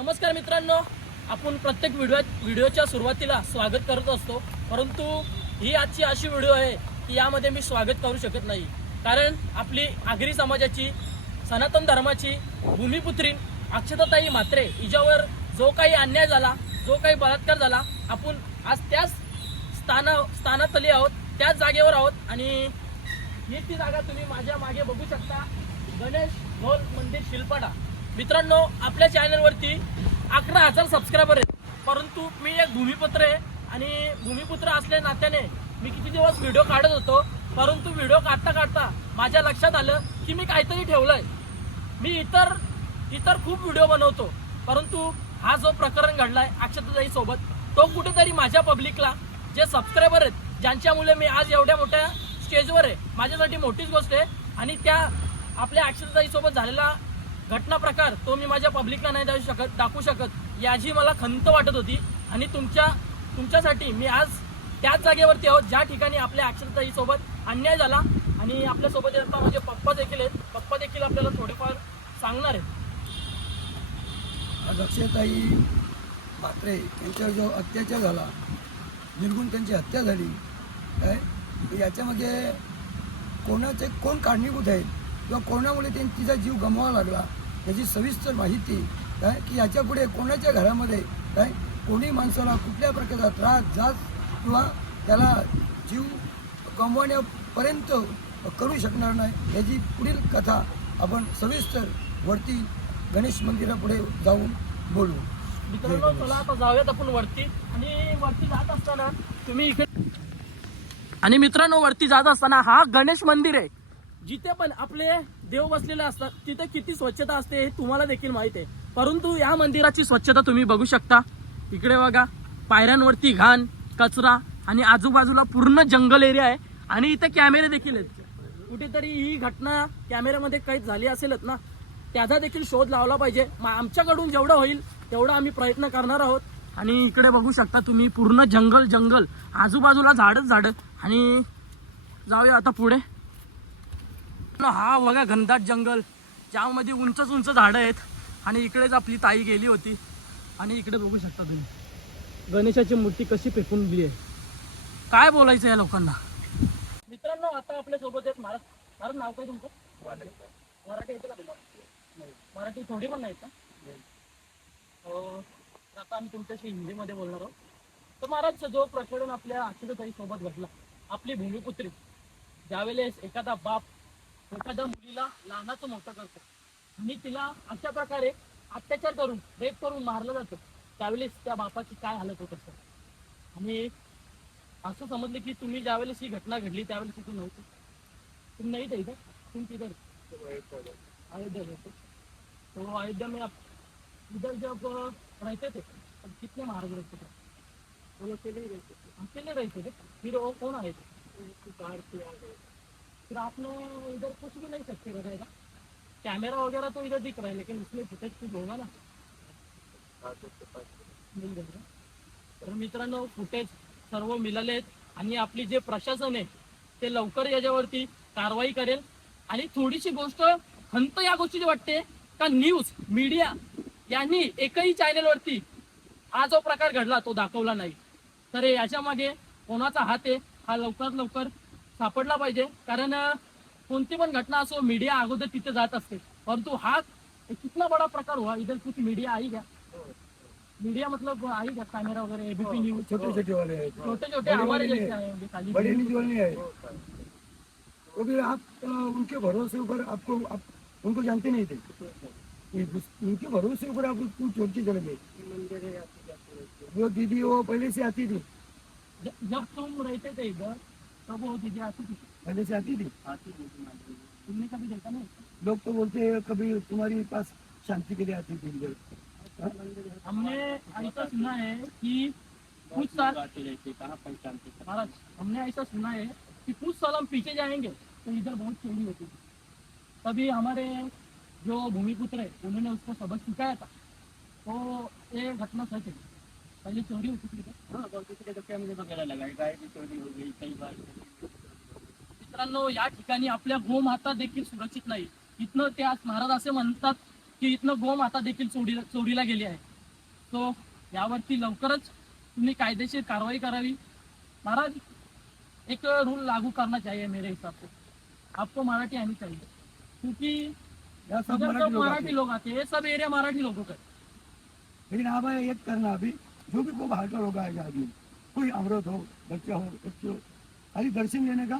नमस्कार मित्रांनो आपण प्रत्येक व्हिडिओ व्हिडिओच्या सुरुवातीला स्वागत करत असतो. परंतु ही आजची अशी व्हिडिओ आहे की यामध्ये मी स्वागत करू शकत नाही. कारण आपली आगरी समाजाची सनातन धर्माची भूमिपुत्री अक्षताताई म्हात्रे हिच्यावर जो काही अन्याय झाला जो काही बलात्कार झाला आपण आज त्याच स्थाना स्थानातली आहोत त्याच जागेवर आहोत आणि ही ती जागा तुम्ही माझ्या मागे बघू शकता. गणेश ढोल मंदिर शिल्पडा. मित्रांनो आपल्या चॅनलवरती अकरा हजार सबस्क्रायबर आहेत. परंतु मी एक भूमिपुत्र आहे आणि भूमिपुत्र असल्या नात्याने मी किती दिवस व्हिडिओ काढत होतो परंतु व्हिडिओ काढता काढता माझ्या लक्षात आलं की मी काहीतरी ठेवलंय. मी इतर इतर खूप व्हिडिओ बनवतो परंतु हा जो प्रकरण घडलाय आहे सोबत तो कुठेतरी माझ्या पब्लिकला जे सबस्क्रायबर आहेत ज्यांच्यामुळे मी आज एवढ्या मोठ्या स्टेजवर आहे माझ्यासाठी मोठीच गोष्ट आहे. आणि त्या आपल्या अक्षताईसोबत झालेला घटना प्रकार तो मी माझ्या पब्लिकला नाही देऊ शकत दाखवू शकत याची मला खंत वाटत होती. आणि तुमच्या तुमच्यासाठी मी आज त्याच जागेवरती आहोत ज्या ठिकाणी आपल्या अक्षरताईसोबत अन्याय झाला. आणि आपल्यासोबत आता माझे पप्पा देखील आहेत. पप्पा देखील आपल्याला थोडेफार सांगणार आहेत. आज अक्षरताई म्हात्रे यांच्यावर जो अत्याचार झाला निर्गुण त्यांची हत्या झाली काय? याच्यामध्ये कोणाचे कोण कारणीभूत आहेत? किंवा कोणामुळे त्यांनी तिचा जीव गमवावा लागला? याची सविस्तर माहिती काय की याच्यापुढे कोणाच्या घरामध्ये काय कोणी माणसाला कुठल्या प्रकारचा त्रास जात किंवा त्याला जीव गमवण्यापर्यंत करू शकणार नाही याची पुढील कथा आपण सविस्तर वरती गणेश मंदिरापुढे जाऊन बोलू. मित्रांनो चला आता जाऊयात आपण वरती. आणि वरती जात असताना तुम्ही इकडे आणि मित्रांनो वरती जात असताना हा गणेश मंदिर आहे. जिथे पण आपले देव बसलेले असतात तिथे किती स्वच्छता असते हे तुम्हाला देखील माहीत आहे. परंतु या मंदिराची स्वच्छता तुम्ही बघू शकता. इकडे बघा पायऱ्यांवरती घाण कचरा आणि आजूबाजूला पूर्ण जंगल एरिया आहे आणि इथे कॅमेरे देखील आहेत. कुठेतरी ही घटना कॅमेऱ्यामध्ये कैद झाली असेलच ना त्याचा देखील शोध लावला पाहिजे. मग आमच्याकडून जेवढं होईल तेवढा आम्ही प्रयत्न करणार आहोत. आणि इकडे बघू शकता तुम्ही पूर्ण जंगल जंगल आजूबाजूला झाडच झाडं. आणि जाऊया आता पुढे. हा बघा घनदाट जंगल. ज्यामध्ये उंचच उंच झाडं आहेत. आणि इकडेच आपली ताई गेली होती. आणि इकडे बघू शकता तुम्ही. गणेशाची मूर्ती कशी फेकून दिली आहे. काय बोलायचं या लोकांना? मित्रांनो आता आपल्यासोबत आहेत महाराज. महाराज नाव काय तुमचं? मराठी येते का तुम्हाला? मराठी थोडी पण नाही का? हो. आता आम्ही तुमच्याशी हिंदीमध्ये बोलणार आहोत. तर महाराज जो प्रकरण आपल्या अक्षताई सोबत घडला आपली भूमिपुत्री ज्यावेळेस एखादा बाप एखाद्या मुलीला लहानाचं मोठं करतो. आणि तिला अशा प्रकारे अत्याचार करून रेप करून मारलं जातं. त्यावेळेस त्या बापाची काय हालत होत असतं? आणि असं समजलं की तुम्ही ज्यावेळेस ही घटना घडली त्यावेळेस तिथून नव्हते. तुम नहीं थे इधर तुम किधर अयोध्या तो अयोध्या में आप इधर जब रहते थे तब कितने महाराज रहते थे? वो अकेले ही रहते थे। अकेले रहते थे? फिर वो कौन आए थे? बाहर से आ गए। फिर आपने इधर कुछ भी नहीं सकते रहेगा कैमरा वगैरह तो इधर दिख रहा है लेकिन उसमें फुटेज कुछ होगा ना? मिल जाएगा. तर मित्रांनो फुटेज सर्व मिळाले आहेत. आणि आपली जे प्रशासन आहे ते लवकर याच्यावरती कारवाई करेल. आणि थोडीशी गोष्ट खंत या गोष्टीची वाटते का न्यूज मीडिया यांनी एकही चॅनेलवरती हा जो प्रकार घडला तो दाखवला नाही. तर याच्या मागे कोणाचा हात आहे हा लवकरात लवकर सापडला पाहिजे. कारण कोणती पण घटना असो मीडिया अगोदर तिथे जात असते. परंतु हा कितना बड़ा प्रकार हुआ इधर कुछ मीडिया आई क्या मीडिया मतलब आई क्या कैमरा वगैरह एबीपी न्यूज छोटे छोटे वाले हैं छोटे छोटे हमारे जैसे आए होंगे खाली. बड़े न्यूज वाले नहीं आए वो भी आप उनके भरोसे ऊपर आपको आप उनको जानते नहीं थे. उनके भरोसे ऊपर आप उसको छोड़ के चले गए. वो दीदी वो पहले से आती थी. जब जब तुम रहते थे इधर तब वो दीदी आती थी। पहले से आती थी? आती थी तुमने कभी देखा नहीं? लोग तो बोलते हैं कभी तुम्हारी पास शांति के लिए आती थी? हमने ऐसा सुना है कि कुछ साल महाराज हमने ऐसा सुना है कि कुछ साल हम पीछे जाएँगे तो इधर बहुत चोरी होती थी। तभी हमारे जो भूमिपुत्र है उन्होंने उसको सबक सिखाया था। तो ये घटना सच है। पहले चोरी होती थी हाँ की चोरी हो गई कई बार मित्रांनो या ठिकाणी आपल्या गोमाता देखील सुरक्षित नाही. इथनं ते आज महाराज असे म्हणतात की इथनं गोमाता देखील चोरी चोरीला गेली आहे. तो यावरती लवकरच तुम्ही कायदेशीर कारवाई करावी. महाराज एक रूल लागू करना चाहिए मेरे हिसाब से आपको मराठी आनी चाहिए क्योंकि सब मराठी लोग आते हैं। सब एरिया मराठी लोगों का। लेकिन आप एक करना अभी. जो भी कोई बाहर का लोग आएगा आदमी। कोई अमृत हो बच्चा हो बच्चे हो खाली दर्शन लेने का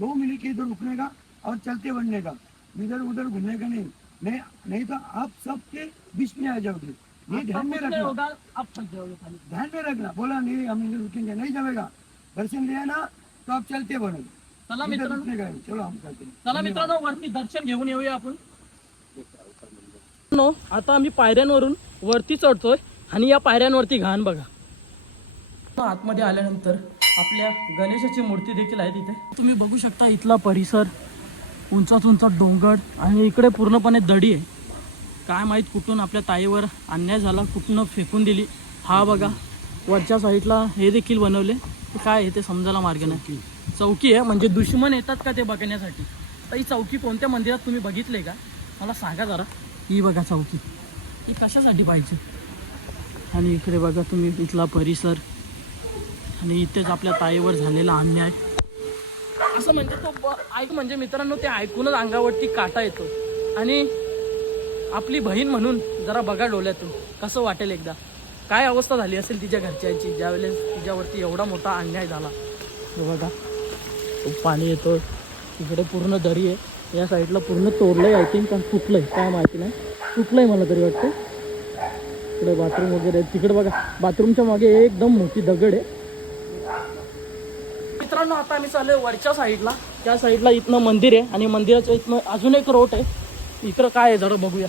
दो मिनट के इधर रुकने का और चलते बढ़ने का। इधर उधर घूमने का नहीं। नहीं नहीं तो आप सबके बीच में आ जाओगे। ये ध्यान में रखना। होगा आप ध्यान में रखना। बोला नहीं हम इधर रुकेंगे नहीं जाएगा दर्शन लिया ना तो आप चलते बढ़ो। चला मित्रांनो हम हैं. चला मित्रांनो वरती दर्शन घेऊन येऊया आपण. नो आता आम्ही पायऱ्यांवरून वरती चढतोय. आणि या पायऱ्यांवरती घाण बघा. आतमध्ये आल्यानंतर आपल्या गणेशाची मूर्ती देखील आहे तिथे. तुम्ही बघू शकता इथला परिसर उंचात उंचात डोंगर आणि इकडे पूर्णपणे दडी आहे. काय माहीत कुठून आपल्या ताईवर अन्याय झाला कुठून फेकून दिली. हा बघा वरच्या साईडला हे देखील बनवले. काय आहे ते समजायला मार्ग नाही. चौकी. आहे म्हणजे दुश्मन येतात का ते बघण्यासाठी? तर ही चौकी कोणत्या मंदिरात तुम्ही बघितले का? मला सांगा जरा. ही बघा चौकी. ही कशासाठी पाहिजे? आणि इकडे बघा तुम्ही इथला परिसर. आणि इथेच आपल्या ताईवर झालेला अन्याय. असं म्हणजे तो ऐक म्हणजे मित्रांनो ते ऐकूनच अंगावरती काटा येतो. आणि आपली बहीण म्हणून जरा बघा डोल्यातून कसं वाटेल एकदा. काय अवस्था झाली असेल तिच्या घरच्यांची ज्यावेळेस तिच्यावरती एवढा मोठा अन्याय झाला. बघा खूप पाणी येतो तिकडे पूर्ण दरी आहे. या साईडला पूर्ण तोडलंय आय थिंक आणि आहे काय माहिती नाही. फुटलंय मला तरी वाटतं. इकडे बाथरूम वगैरे तिकडे बघा बाथरूमच्या मागे एकदम मोठी दगड आहे. मित्रांनो आता आम्ही चाललोय वरच्या साईडला. त्या साईडला इथनं मंदिर आहे आणि मंदिराच्या इथनं अजून एक रोड आहे. इकडं काय आहे जरा बघूया.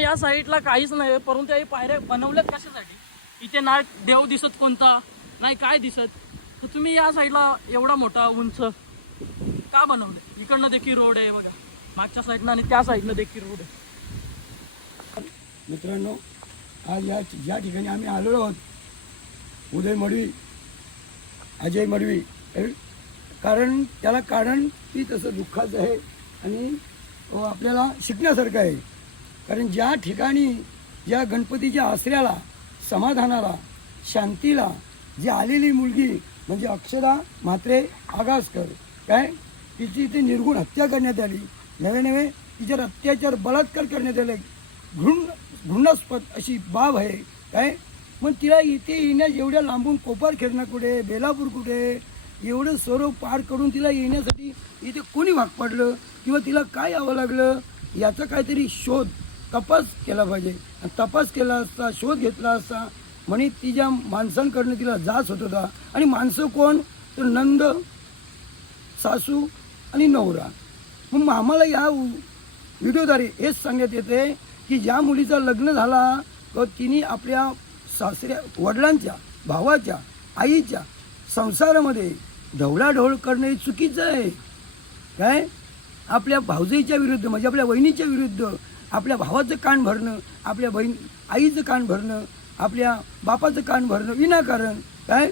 या साईडला काहीच नाही परंतु या पायऱ्या बनवल्यात कशासाठी? इथे ना देव दिसत कोणता? नाही काय दिसत? तर तुम्ही या साईडला एवढा मोठा उंच का बनवले इकडनं देखील रोड आहे बघा. मागच्या साईडनं आणि त्या साईडनं देखील रोड आहे. मित्रांनो आज या ज्या ठिकाणी आम्ही आलेलो आहोत. उदय मडवी अजय मडवी. कारण त्याला कारण ती तसं दुःखाचं आहे आणि आपल्याला शिकण्यासारखं आहे. कारण ज्या ठिकाणी ज्या गणपतीच्या आसऱ्याला समाधानाला शांतीला जी आलेली मुलगी म्हणजे अक्षरा म्हात्रे आगासकर काय? तिची इथे निर्गुण हत्या करण्यात आली. नवे नवे तिच्यावर अत्याचार बलात्कार करण्यात आले. घृण घृणास्पद अशी बाब आहे. काय? मग तिला इथे येण्यास एवढ्या लांबून कोपार खेरणं कुठे? बेलापूर कुठे? एवढं सर्व पार करून तिला येण्यासाठी इथे कोणी भाग पडलं? किंवा तिला काय यावं लागलं? याचा काहीतरी शोध तपास केला पाहिजे. आणि तपास केला असता शोध घेतला असता म्हणे तिच्या माणसांकडनं तिला जाच होत होता. आणि माणसं कोण? तर नंद सासू आणि नवरा. मग आम्हाला या व्हिडिओद्वारे हेच सांगण्यात येते की ज्या मुलीचं लग्न झाला तर तिने आपल्या सासऱ्या वडिलांच्या भावाच्या आईच्या संसारामध्ये ढवळाढवळ करणं हे चुकीचं आहे. काय? आपल्या भावजाईच्या विरुद्ध म्हणजे आपल्या वहिनीच्या विरुद्ध आपल्या भावाचं कान भरणं आपल्या बहीण आईचं कान भरणं आपल्या बापाचं कान भरणं विनाकारण. काय?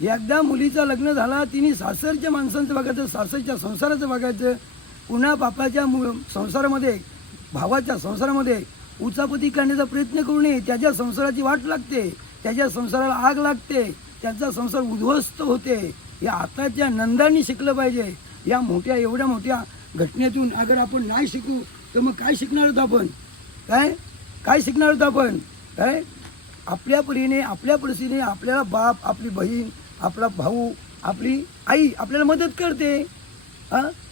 एकदा मुलीचं लग्न झाला तिने सासरच्या माणसांचं बघायचं सासरच्या संसाराचं बघायचं पुन्हा बापाच्या मु संसारामध्ये भावाच्या संसारामध्ये उचापती करण्याचा प्रयत्न करू नये. त्याच्या संसाराची वाट लागते. त्याच्या संसाराला आग लागते. त्यांचा संसार उद्ध्वस्त होते. हे आताच्या नंदांनी शिकलं पाहिजे. या मोठ्या एवढ्या मोठ्या घटनेतून अगर आपण नाही शिकू तर मग काय शिकणार आहोत आपण? काय? काय शिकणार आहोत आपण? काय? आपल्या परीने आपल्या परिस्थितीने आपल्याला बाप आपली बहीण आपला भाऊ आपली आई आपल्याला मदत करते.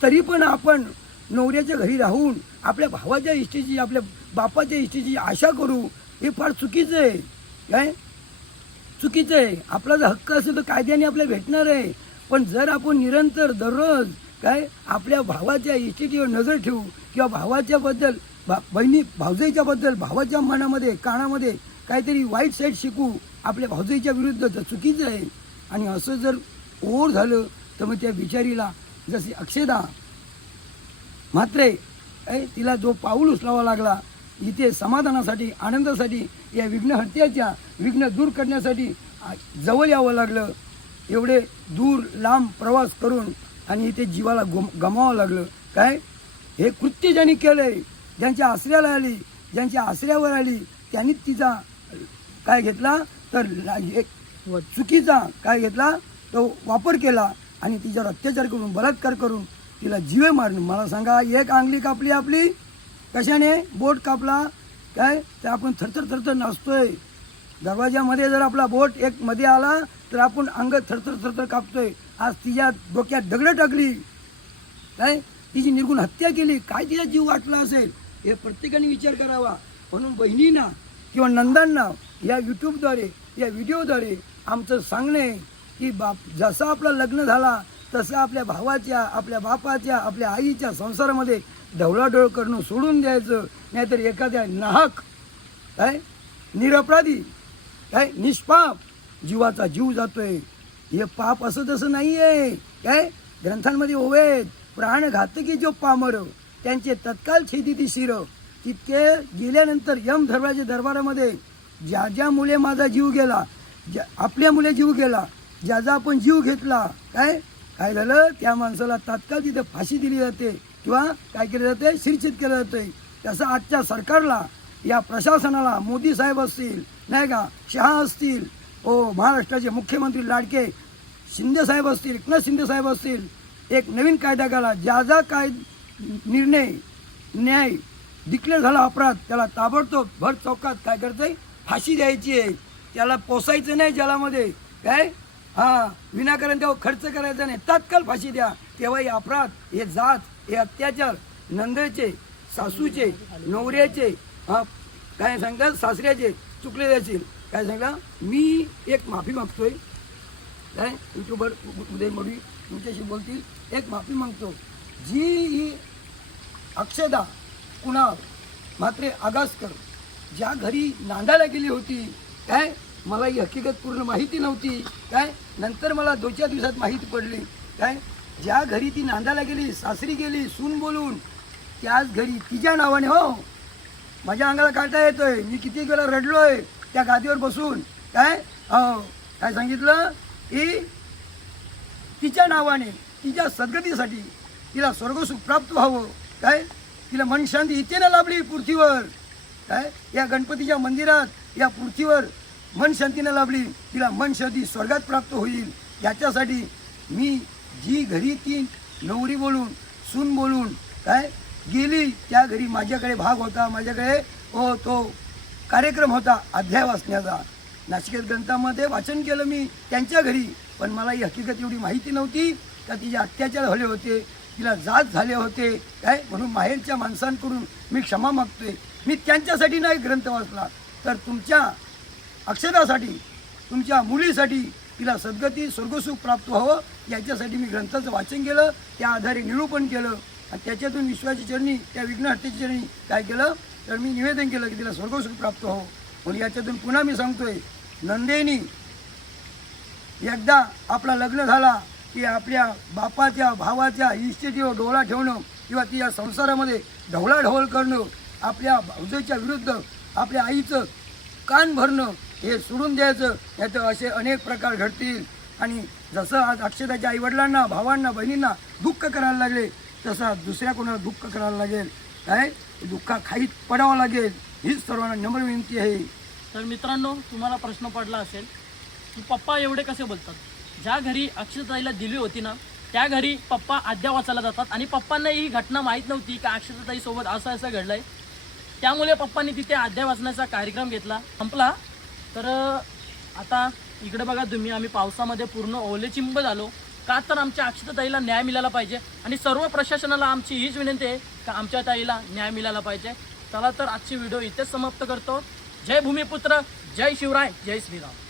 तरी पण आपण नवऱ्याच्या घरी राहून आपल्या भावाच्या इष्टीची आपल्या बापाच्या इष्टीची आशा करू हे फार चुकीचं आहे. काय? चुकीचं आहे. आपला जर हक्क असेल तर कायद्याने आपल्याला भेटणार आहे. पण जर आपण निरंतर दररोज काय आपल्या भावाच्या इष्टिटीवर नजर ठेवू किंवा भावाच्याबद्दल भा बहिणी भावजईच्याबद्दल भावाच्या मनामध्ये कानामध्ये काहीतरी वाईट साईड शिकू आपल्या भावजईच्या विरुद्ध तर चुकीचं आहे. आणि असं जर ओर झालं तर मग त्या बिचारीला जसे अक्षदा मात्र तिला जो पाऊल उचलावा लागला इथे समाधानासाठी आनंदासाठी या विघ्न हत्याच्या विघ्न दूर करण्यासाठी जवळ यावं लागलं. एवढे दूर लांब प्रवास करून आणि इथे जीवाला गुम गमावं लागलं. काय? हे कृत्य ज्यांनी केलं आहे ज्यांच्या आश्रयाला आली ज्यांच्या आसऱ्यावर आली त्यांनी तिचा काय घेतला? तर एक चुकीचा काय घेतला? तो वापर केला आणि तिच्यावर अत्याचार करून बलात्कार करून तिला जीवे मारणं मला सांगा एक अंगली कापली आपली? कशाने? बोट कापला. काय? तर आपण थरथर थरथर नाचतोय. दरवाजामध्ये जर आपला बोट एक मध्ये आला तर आपण अंग थरथर थरथर कापतोय. आज तिच्या डोक्यात दगडं टाकली. काय? तिची निर्गुण हत्या केली. काय तिचा जीव वाटला असेल? हे प्रत्येकाने विचार करावा. म्हणून बहिणींना किंवा नंदांना या यूट्यूबद्वारे या व्हिडिओद्वारे आमचं सांगणे की बाप जसा आपला लग्न झाला तसं आपल्या भावाच्या आपल्या बापाच्या आपल्या आईच्या संसारामध्ये ढवळाढवळ करणं सोडून द्यायचं नाहीतर एखाद्या नाहक काय? निरपराधी काय? निष्पाप जीवाचा जीव जातोय. हे पाप असं तसं नाही आहे काय? ग्रंथांमध्ये ओवेत प्राणघातकी जो पामर त्यांचे तत्काल छेदी शिर. तितके गेल्यानंतर यम धर्माच्या दरबारामध्ये ज्या ज्या मुले माझा जीव गेला ज्या आपल्या मुले जीव गेला ज्याचा आपण जीव घेतला काय? काय झालं त्या माणसाला तात्काळ तिथे फाशी दिली जाते किंवा काय केलं जाते? शिरछेद केलं जाते. तसं आजच्या सरकारला या प्रशासनाला मोदी साहेब असतील नाही का शहा असतील ओ महाराष्ट्राचे मुख्यमंत्री लाडके शिंदे साहेब असतील एकनाथ शिंदे साहेब असतील एक नवीन कायदा केला ज्या ज्या काय निर्णय न्याय डिक्लेअर झाला अपराध त्याला ताबडतोब भर चौकात काय करतंय? फाशी द्यायची आहे. त्याला पोसायचं नाही जलामध्ये काय? हा विनाकारण त्यावर खर्च करायचा नाही. तात्काळ फाशी द्या. तेव्हा हे अपराध हे जात हे अत्याचार नंदचे सासूचे नवऱ्याचे हा काय सांगतात सासऱ्याचे चुकलेले असेल काय सांगा मी एक माफी मागतोय. काय? युट्यूबर उदय मोडी तुमच्याशी बोलतील. एक माफी मागतो. जी ही अक्षदा कुणाल मात्रे आगासकर ज्या घरी नांदायला गेली होती काय? मला ही हकीकत पूर्ण माहिती नव्हती. काय? नंतर मला दोन चार दिवसात माहिती पडली. काय? ज्या घरी ती नांदायला गेली सासरी गेली सून बोलून त्याच घरी तिच्या नावाने हो. माझ्या अंगाला काटा येतोय. मी किती वेळा रडलोय त्या गादीवर बसून. काय? हो. काय सांगितलं? की तिच्या नावाने तिच्या सद्गतीसाठी तिला स्वर्गसुख प्राप्त व्हावं. काय? तिला मन शांती इथे ना लाभली पृथ्वीवर काय? या गणपतीच्या मंदिरात या पृथ्वीवर मन शांतीनं लाभली तिला मन शांती स्वर्गात प्राप्त होईल. याच्यासाठी मी जी घरी ती नवरी बोलून सून बोलून काय गेली त्या घरी माझ्याकडे भाग होता माझ्याकडे हो तो कार्यक्रम होता अध्याय वाचण्याचा. नाशिकेत ग्रंथामध्ये वाचन केलं मी त्यांच्या घरी पण मला ही हकीकत एवढी माहिती नव्हती का तिचे अत्याचार झाले होते तिला जात झाले होते काय म्हणून माहेरच्या माणसांकडून मी क्षमा मागतोय. मी त्यांच्यासाठी नाही ग्रंथ वाचला. तर तुमच्या अक्षरासाठी तुमच्या मुलीसाठी तिला सद्गती स्वर्गसुख प्राप्त व्हावं याच्यासाठी मी ग्रंथाचं वाचन केलं त्या आधारे निरूपण केलं आणि त्याच्यातून विश्वाची चरणी त्या विघ्नहत्याच्या चरणी काय केलं? तर मी निवेदन केलं की तिला स्वर्गसुख प्राप्त व्हावं. म्हणून याच्यातून पुन्हा मी सांगतोय नंदेनी एकदा आपला लग्न झाला की आपल्या बापाच्या भावाच्या इष्टेटीवर डोळा ठेवणं किंवा तिच्या संसारामध्ये ढवळाढवळ करणं आपल्या भाऊजेच्या विरुद्ध आपल्या आईचं कान भरणं हे सोडून द्यायचं. याचं असे अनेक प्रकार घडतील. आणि जसं आज अक्षताच्या आईवडिलांना भावांना बहिणींना दुःख करायला लागले तसा दुसऱ्या कोणाला दुःख करायला लागेल. काय? दुःखाखाईत पडावं लागेल. हीच सर्वांना नम्र विनंती आहे. तर मित्रांनो तुम्हाला प्रश्न पडला असेल की पप्पा एवढे कसे बोलतात? ज्या घरी अक्षताईला दिली होती ना त्या घरी पप्पा अद्या वाचायला जातात. आणि पप्पांना ही घटना माहीत नव्हती का अक्षताईसोबत असं असं घडलं आहे त्यामुळे पप्पांनी तिथे अध्याय वाचण्याचा कार्यक्रम घेतला संपला. तर आता इकडे बघा तुम्ही आम्ही पावसामध्ये पूर्ण ओलेचिंब झालो. का तर आमच्या अक्षताईला न्याय मिळाला पाहिजे. आणि सर्व प्रशासनाला आमची हीच विनंती आहे का आमच्या ताईला न्याय मिळाला पाहिजे. चला तर आजची व्हिडिओ इथेच समाप्त करतो. जय भूमिपुत्र जय शिवराय जय श्रीराम.